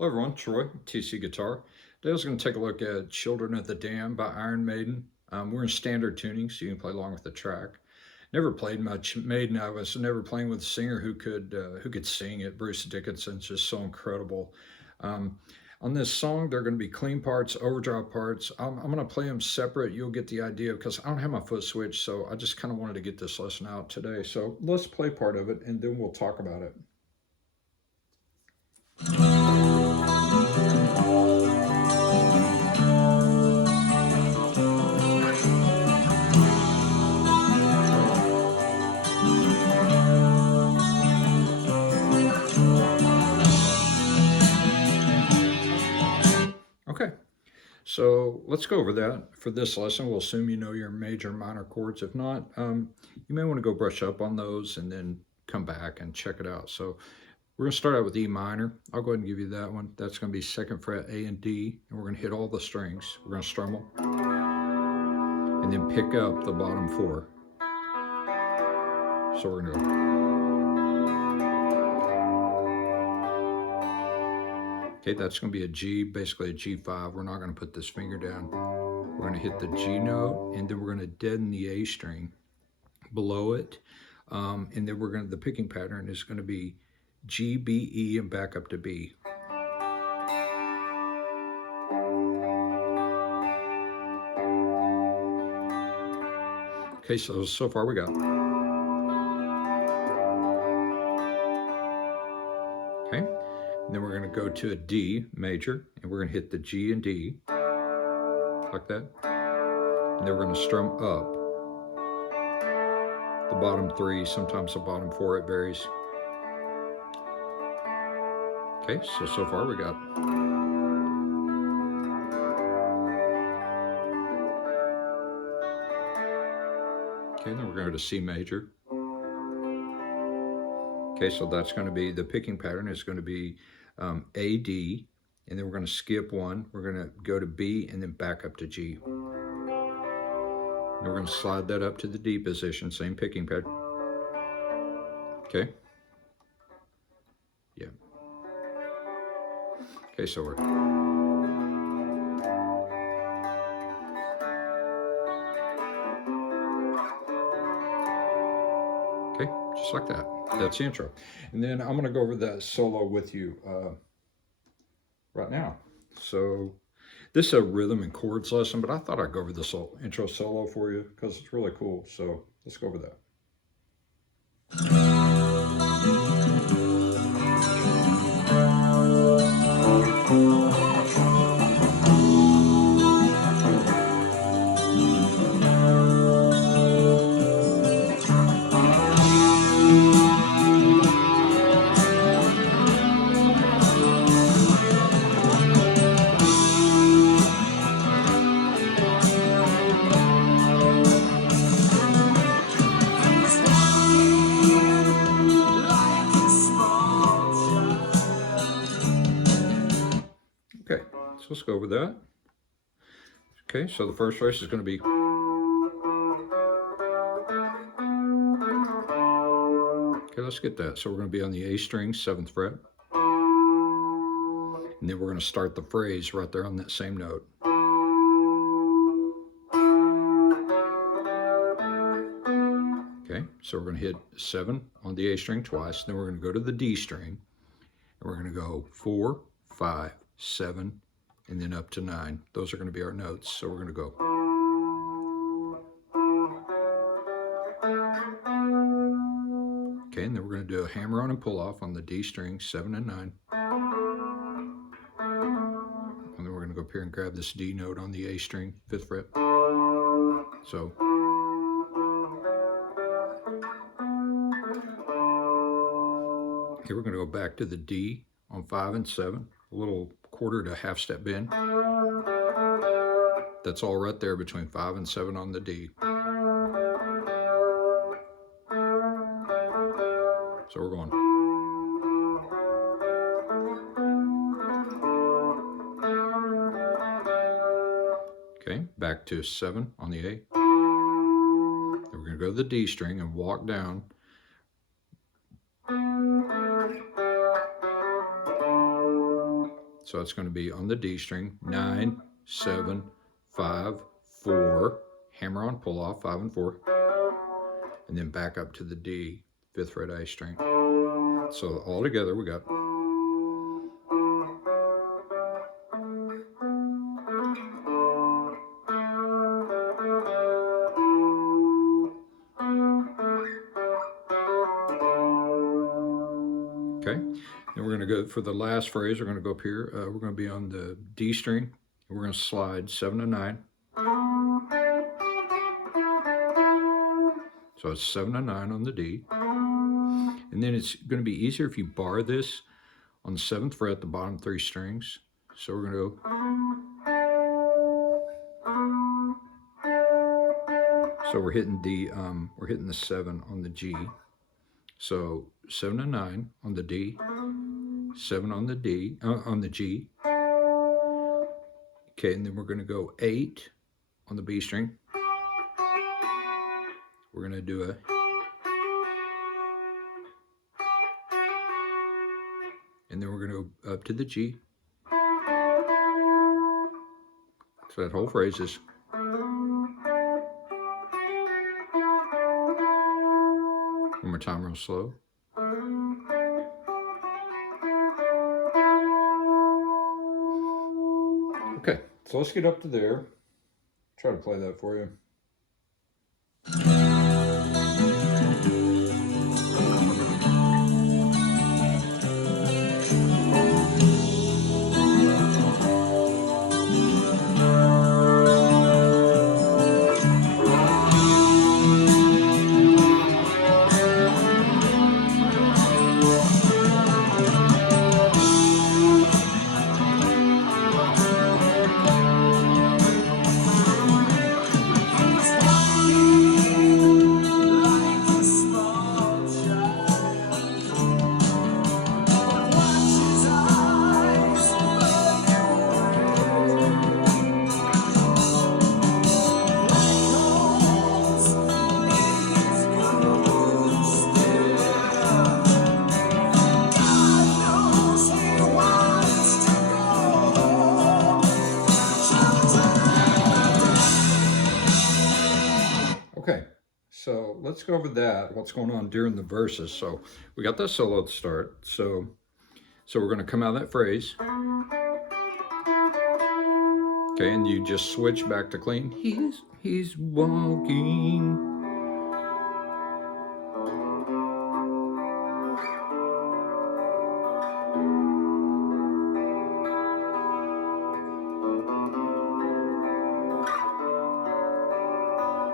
Hello everyone, Troy, TC Guitar. Today I was going to take a look at Children of the Dam by Maiden. We're in standard tuning, so you can play along with the track. Never played much Maiden. I was never playing with a singer who could sing it. Bruce Dickinson's just so incredible. Um, on this song, they're going to be clean parts, overdrive parts. I'm going to play them separate. You'll get the idea because I don't have my foot switch, so I just kind of wanted to get this lesson out today. So let's play part of it, and then we'll talk about it. Okay, so let's go over that. For this lesson, we'll assume you know your major and minor chords. If not, you may want to go brush up on those and then come back and check it out. So we're going to start out with E minor. I'll go ahead and give you that one. That's going to be 2nd fret, A and D, and we're going to hit all the strings. We're going to strum them, and then pick up the bottom 4. So we're going to go. Okay, that's going to be a G, basically a G5. We're not going to put this finger down. We're going to hit the G note, and then we're going to deaden the A string below it. And then the picking pattern is going to be G, B, E, and back up to B. Okay, so far we got. Okay. And then we're going to go to a D major, and we're going to hit the G and D, like that. And then we're going to strum up the bottom 3, sometimes the bottom 4, it varies. Okay, so far we got. Okay, then we're going to C major. Okay, so that's going to be, the picking pattern is going to be A, D, and then we're going to skip 1. We're going to go to B and then back up to G. And we're going to slide that up to the D position, same picking pattern. Okay. Yeah. Okay, so we're. Okay, just like that. That's the intro. And then I'm going to go over that solo with you right now. So this is a rhythm and chords lesson, but I thought I'd go over this intro solo for you because it's really cool. So let's go over that. Okay, so let's go over that. Okay, so the first verse is going to be. Okay, let's get that. So we're going to be on the A string, 7th fret. And then we're going to start the phrase right there on that same note. Okay, so we're going to hit 7 on the A string twice. Then we're going to go to the D string. And we're going to go 4, 5, 7, and then up to 9. Those are going to be our notes. So we're going to go. Okay, and then we're going to do a hammer on and pull off on the D string, 7 and 9. And then we're going to go up here and grab this D note on the A string, 5th fret. So. Okay, we're going to go back to the D on 5 and 7, a little quarter to half step bend. That's all right there between 5 and 7 on the D. So we're going. Okay, back to 7 on the A. Then we're going to go to the D string and walk down. So it's going to be on the D string, 9, 7, 5, 4, hammer on, pull off, 5 and 4, and then back up to the D, 5th fret A string. So all together we got. Okay, and we're going to go for the last phrase. We're going to go up here. We're going to be on the D string. And we're going to slide 7 and 9. So it's 7 and 9 on the D. And then it's going to be easier if you bar this on the 7th fret, the bottom 3 strings. So we're going to go. So we're hitting the 7 on the G. So 7 and 9 on the D, 7 on the D, on the G. Okay, and then we're going to go 8 on the B string. We're going to do a, and then we're going to go up to the G. So that whole phrase is. One more time, real slow. Okay, so let's get up to there. Try to play that for you. Okay, so let's go over that, what's going on during the verses. So we got the solo at the start. So we're going to come out of that phrase. Okay, and you just switch back to clean. He's walking.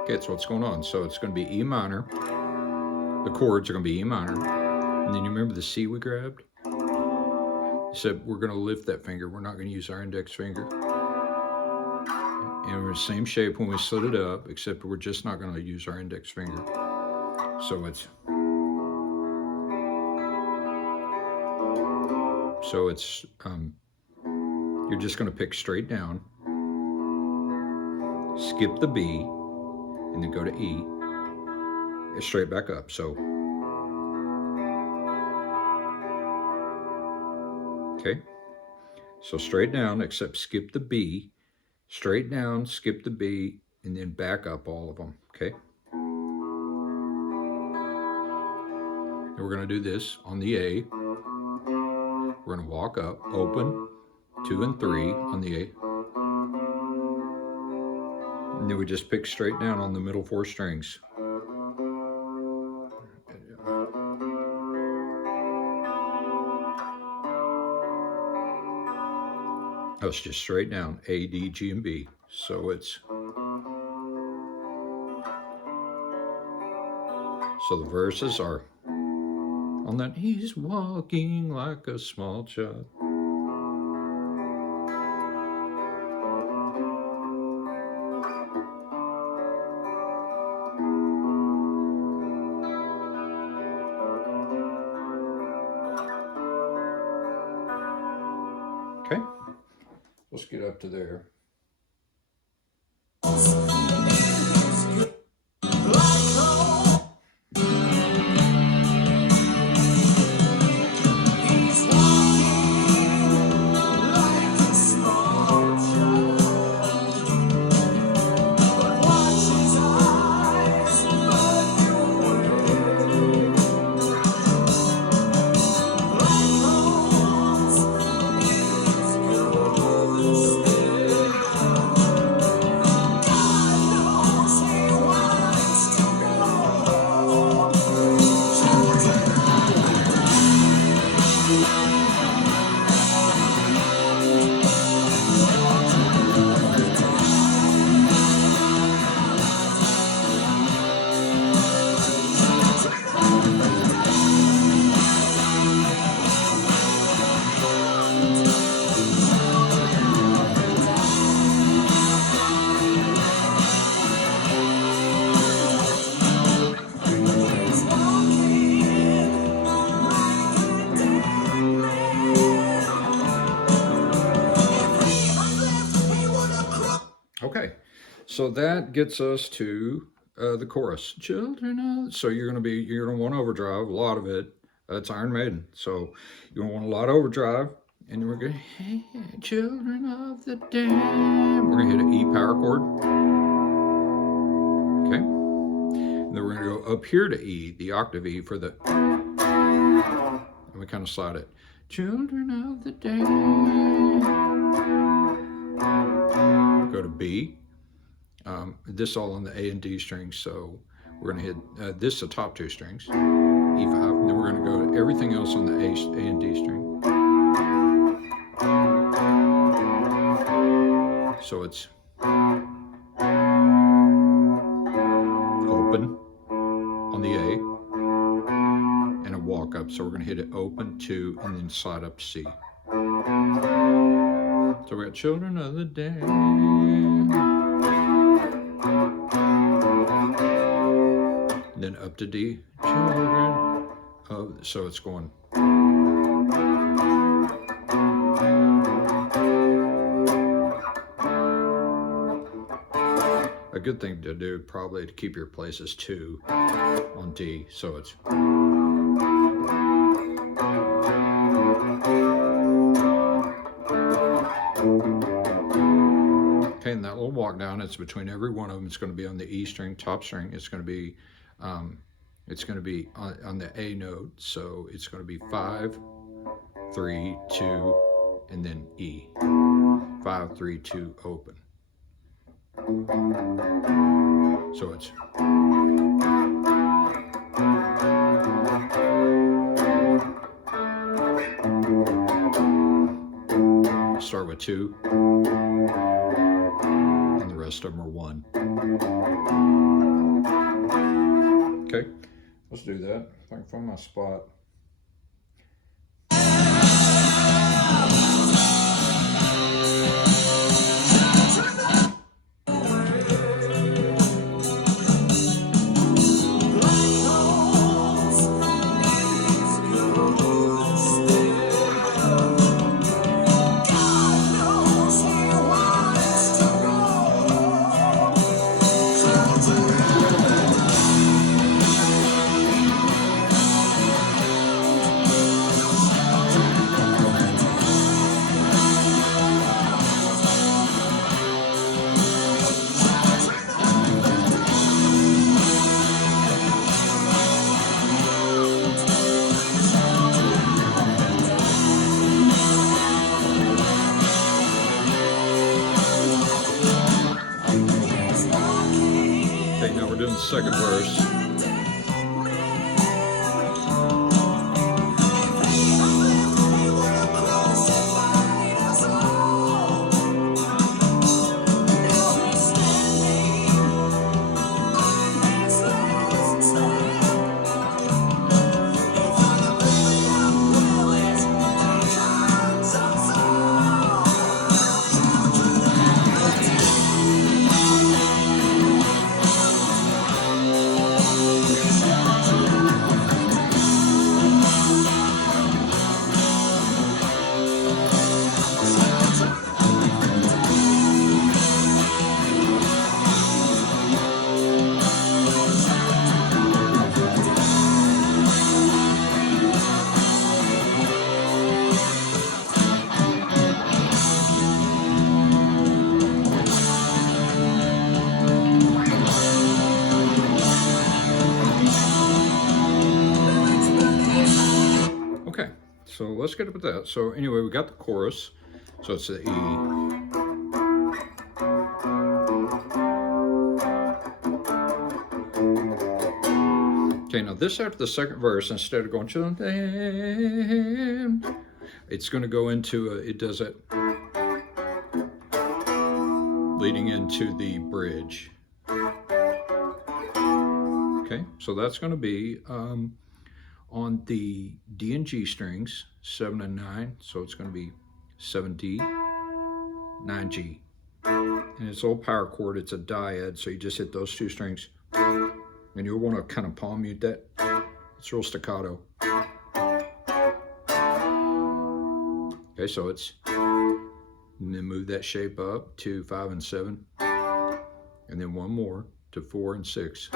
Okay, so what's going on? So it's going to be E minor. The chords are going to be E minor. And then you remember the C we grabbed? Except we're going to lift that finger. We're not going to use our index finger. And we're the same shape when we slid it up, except we're just not going to use our index finger. So it's you're just going to pick straight down, skip the B, and then go to E, and straight back up. So, okay, so straight down, except skip the B, straight down, skip the B, and then back up all of them, okay? And we're gonna do this on the A. We're gonna walk up, open, 2 and 3 on the A. And then we just pick straight down on the middle 4 strings. Oh, it's just straight down, A, D, G, and B. So the verses are on that, he's walking like a small child. Okay, let's get up to there. So that gets us to the chorus. Children of, so you're gonna want overdrive, a lot of it. It's Iron Maiden. So you're gonna want a lot of overdrive, and we're gonna, hey, children of the dam. We're gonna hit an E power chord. Okay. And then we're gonna go up here to E, the octave E for the, and we kind of slide it. Children of the dam. Go to B. This all on the A and D strings, so we're going to hit this the top two strings, E5, and then we're going to go to everything else on the A and D string. So it's open on the A and a walk up. So we're going to hit it open, 2, and then slide up C. So we got Children of the Dam. And then up to D, children of, so it's going. A good thing to do probably to keep your places 2 on D, so it's. Okay, and that little walk down, it's between every one of them. It's going to be on the E string, top string. It's going to be on the A note, so it's going to be 5, 3, 2, and then E. 5, 3, 2, open. So it's. Start with 2, and the rest of them are 1. Okay, let's do that. If I can find my spot. Okay, now we're doing the second verse. Okay, so let's get up with that. So anyway, we got the chorus. So it's the E. Okay, now this after the second verse, instead of going children, it's going to go into it does it leading into the bridge. Okay, so that's going to be on the D and G strings, 7 and 9. So it's going to be 7D, 9G. And it's all power chord, it's a dyad, so you just hit those 2 strings. And you'll want to kind of palm mute that. It's real staccato. Okay, so it's, and then move that shape up to 5 and 7. and then one more to 4 and 6,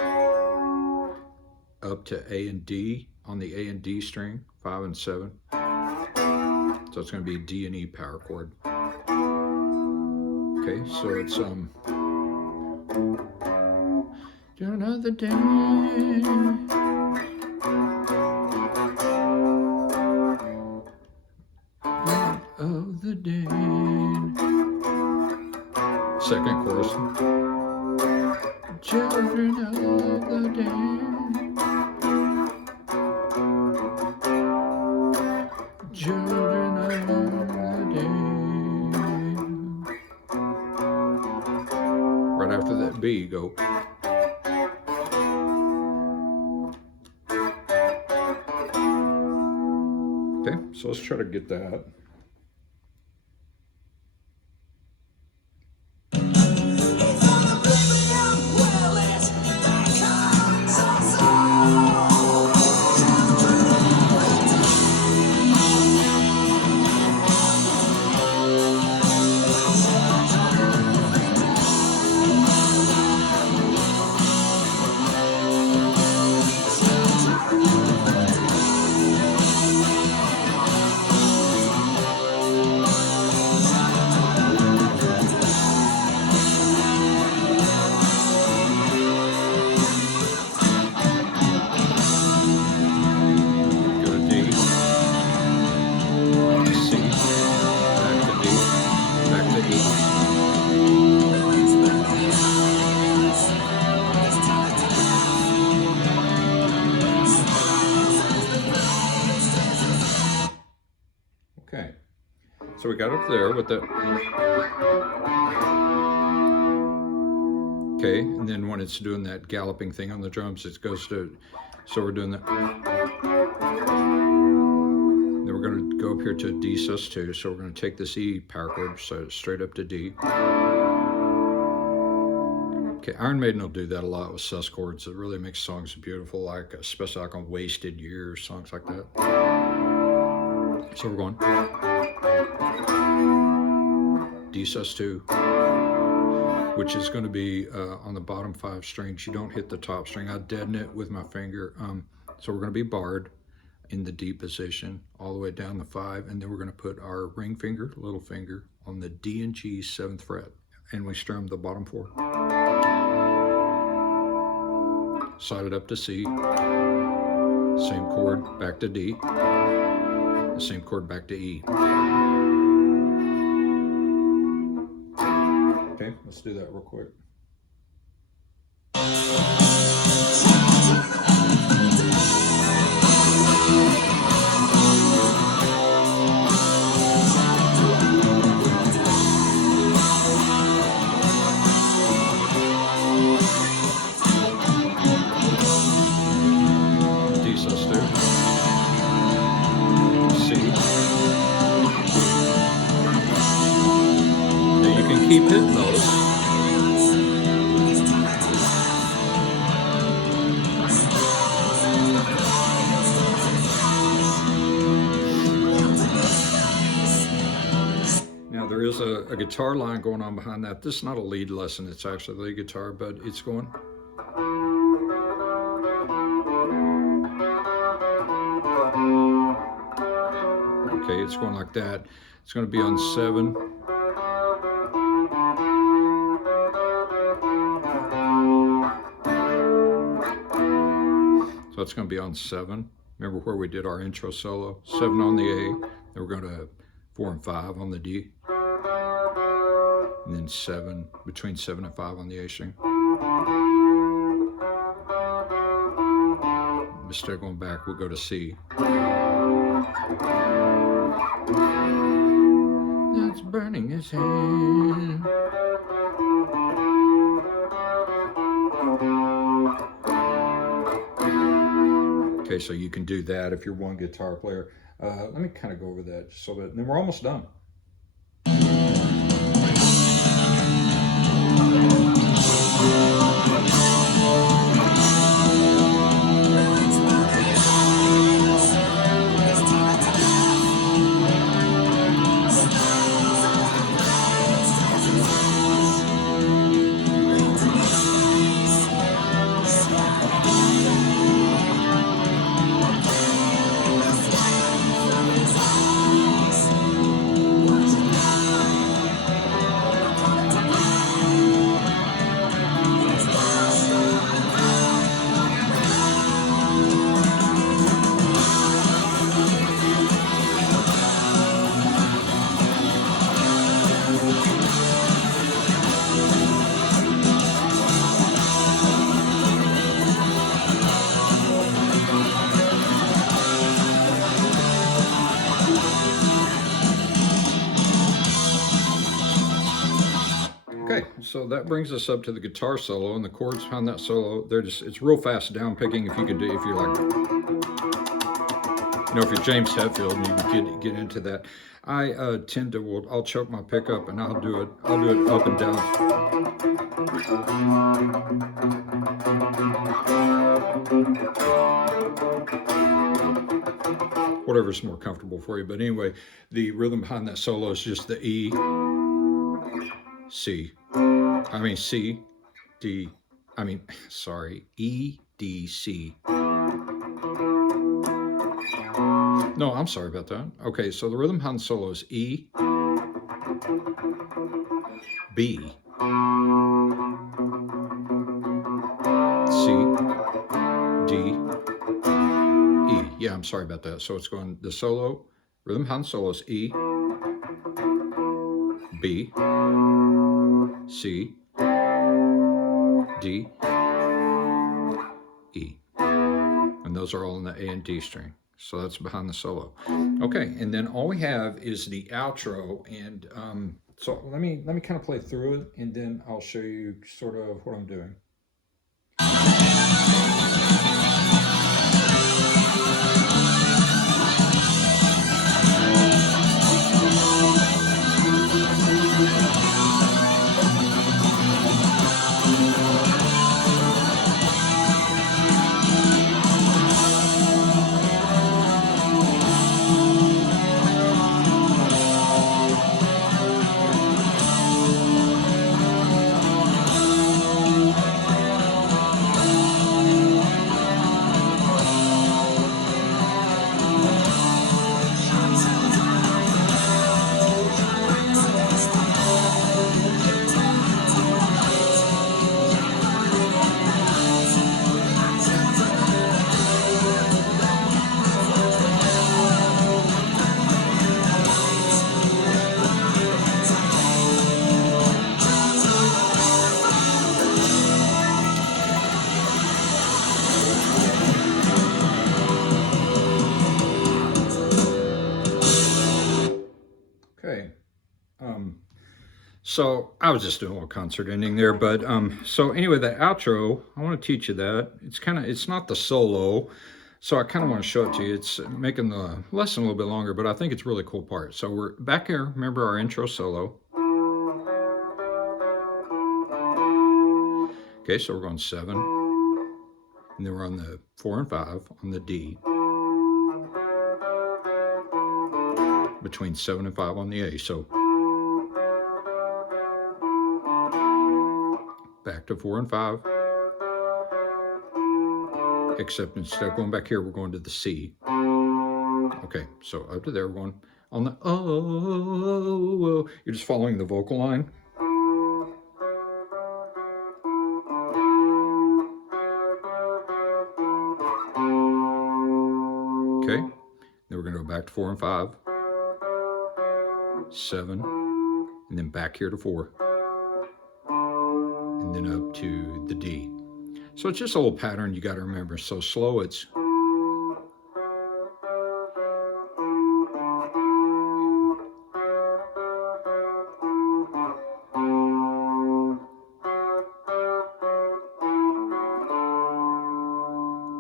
up to A and D on the A and D string, 5 and 7. So it's going to be a D and E power chord. Okay, so it's another day of the day. Second chorus. Children of the day. Children of the day. Right after that B, you go. Okay, so let's try to get that. Okay, so we got up there with the, okay, and then when it's doing that galloping thing on the drums, it goes to, so we're doing that. Then we're going to go up here to D sus2, so we're going to take this E power chord, so straight up to D. Okay, Iron Maiden will do that a lot with sus chords. It really makes songs beautiful, like especially like on Wasted Years, songs like that. So we're going D sus2, which is going to be on the bottom 5 strings. You don't hit the top string. I deaden it with my finger. So we're going to be barred in the D position all the way down the 5, and then we're going to put our ring finger, little finger, on the D and G 7th fret, and we strum the bottom 4. Slide it up to C. Same chord back to D. The same chord back to E. Okay, let's do that real quick. D sus2. Keep hitting those. Now there is a guitar line going on behind that. This is not a lead lesson, it's actually lead guitar, but it's going. Okay, it's going like that. It's going to be on 7. So it's going to be on 7. Remember where we did our intro solo? 7 on the A, then we're going to 4 and 5 on the D, and then 7, between 7 and 5 on the A string. Instead of going back, we'll go to C. That's burning his hand. Okay, so you can do that if you're one guitar player. Let me kind of go over that just a little bit, and then we're almost done. Okay, so that brings us up to the guitar solo, and the chords behind that solo, it's real fast down picking if you're like, if you're James Hetfield and you can get into that. I tend to, I'll choke my pickup and I'll do it up and down. Whatever's more comfortable for you. But anyway, the rhythm behind that solo is just the E, C, E, D, C. No, I'm sorry about that. Okay, so the rhythm behind the solo is E, B, C, D, E. Yeah, I'm sorry about that. So it's going, the solo, rhythm behind the solo is E, B, C, D, E. And those are all in the A and D string. So that's behind the solo. Okay, and then all we have is the outro, and so let me kind of play through it, and then I'll show you sort of what I'm doing. Okay. So I was just doing a little concert ending there, but so anyway, the outro, I want to teach you that. It's not the solo, so I kind of want to show it to you. It's making the lesson a little bit longer, but I think it's a really cool part. So we're back here, remember our intro solo. Okay, so we're going 7, and then we're on the 4 and 5 on the D, between 7 and 5 on the A. So back to 4 and 5, except instead of going back here, we're going to the C. Okay, so up to there, we're going on the oh, you're just following the vocal line. Okay, then we're going to go back to 4 and 5, 7, and then back here to 4, and then up to the D. So it's just a little pattern you got to remember. So slow, it's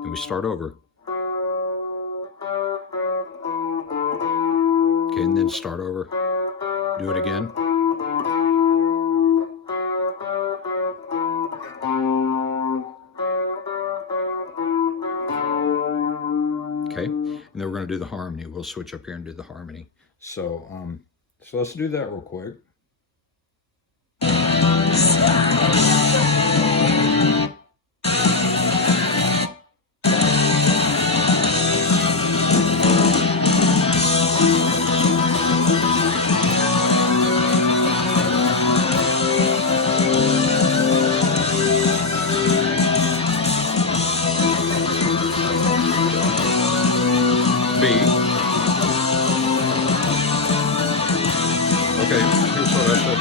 and we start over. Okay, and then start over. Do it again. Okay, and then we're going to do the harmony. We'll switch up here and do the harmony. So, so let's do that real quick. B. Okay, here's what I said.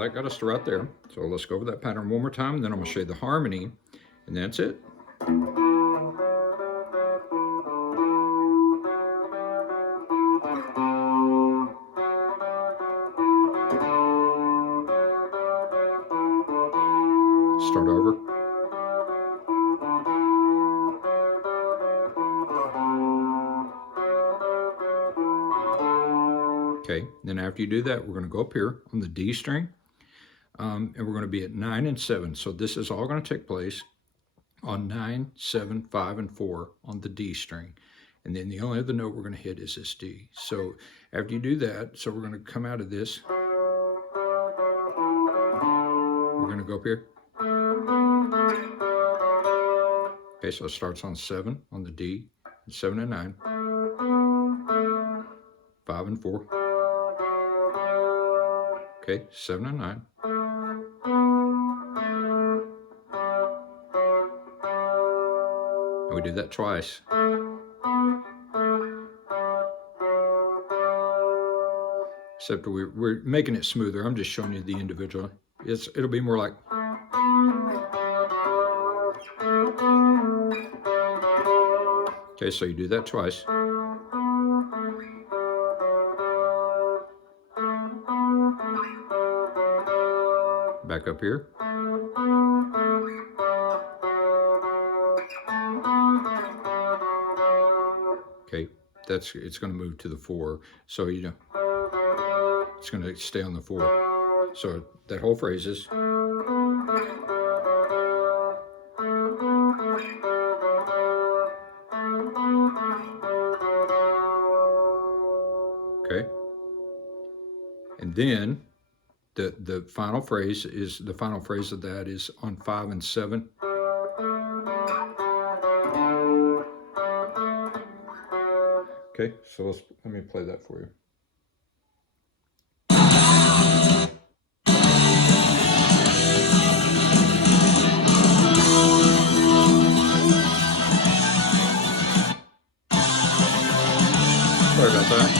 that got us to right there. So let's go over that pattern one more time, and then I'm gonna show you the harmony, and that's it. Start over. Okay, then after you do that, we're going to go up here on the D string, and we're going to be at 9 and 7. So this is all going to take place on 9, 7, 5, and 4 on the D string. And then the only other note we're going to hit is this D. So after you do that, so we're going to come out of this. We're going to go up here. Okay, so it starts on 7 on the D, 7 and 9, 5 and 4. Okay, 7 and 9. And we do that twice. Except we're making it smoother. I'm just showing you the individual. It'll be more like. Okay, so you do that twice. Back up here. Okay, it's going to move to the 4. So, you know, it's going to stay on the 4. So that whole phrase is. Okay. And then the final phrase is, the final phrase of that is on 5 and 7. Okay, so let me play that for you. Sorry about that.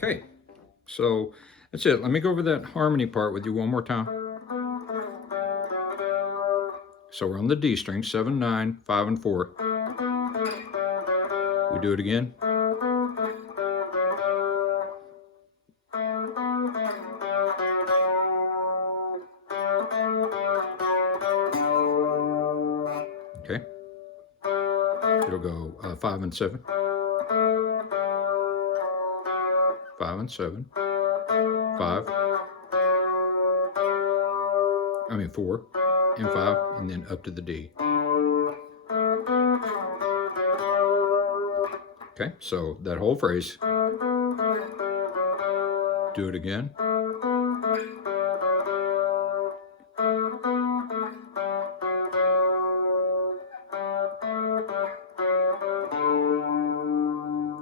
Okay, so that's it. Let me go over that harmony part with you one more time. So we're on the D string, 7, 9, 5, and 4. We do it again. Okay. It'll go 5 and 7. 5 and 7. 4 and 5, and then up to the D. Okay, so that whole phrase. Do it again.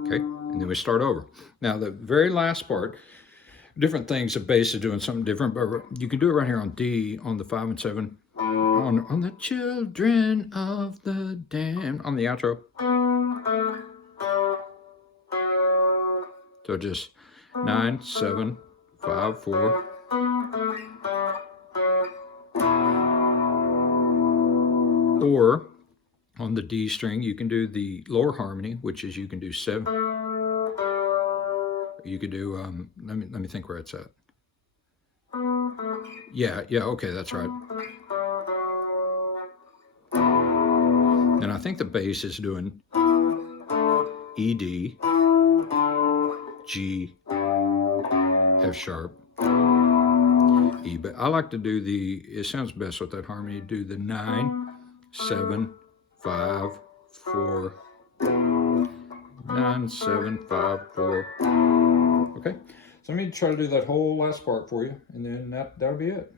Okay, and then we start over. Now the very last part, different things, the bass is doing something different, but you can do it right here on D, on the 5 and 7, on the children of the damned, on the outro. So just 9, 7, 5, 4. Or on the D string, you can do the lower harmony, which is you can do 7. You could do, let me think where it's at. Yeah, okay, that's right. And I think the bass is doing E, D, G, F sharp, E. But I like to do it sounds best with that harmony, do the 9, 7, 5, 4, 9, 7, 5, 4. Okay, so let me try to do that whole last part for you, and then that'll be it.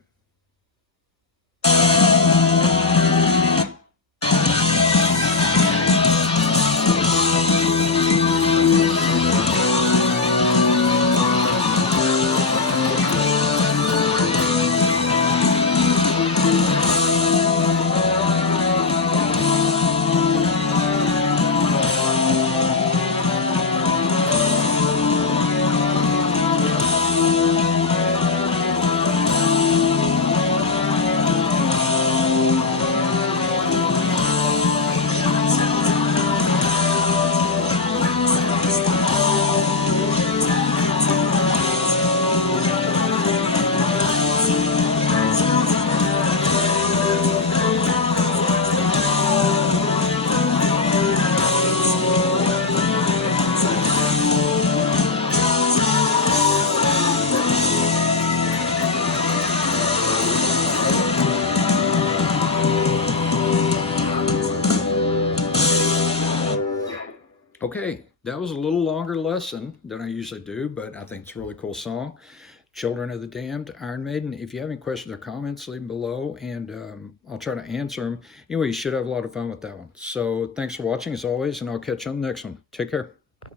Okay, that was a little longer lesson than I usually do, but I think it's a really cool song. Children of the Damned, Iron Maiden. If you have any questions or comments, leave them below, and I'll try to answer them. Anyway, you should have a lot of fun with that one. So thanks for watching as always, and I'll catch you on the next one. Take care.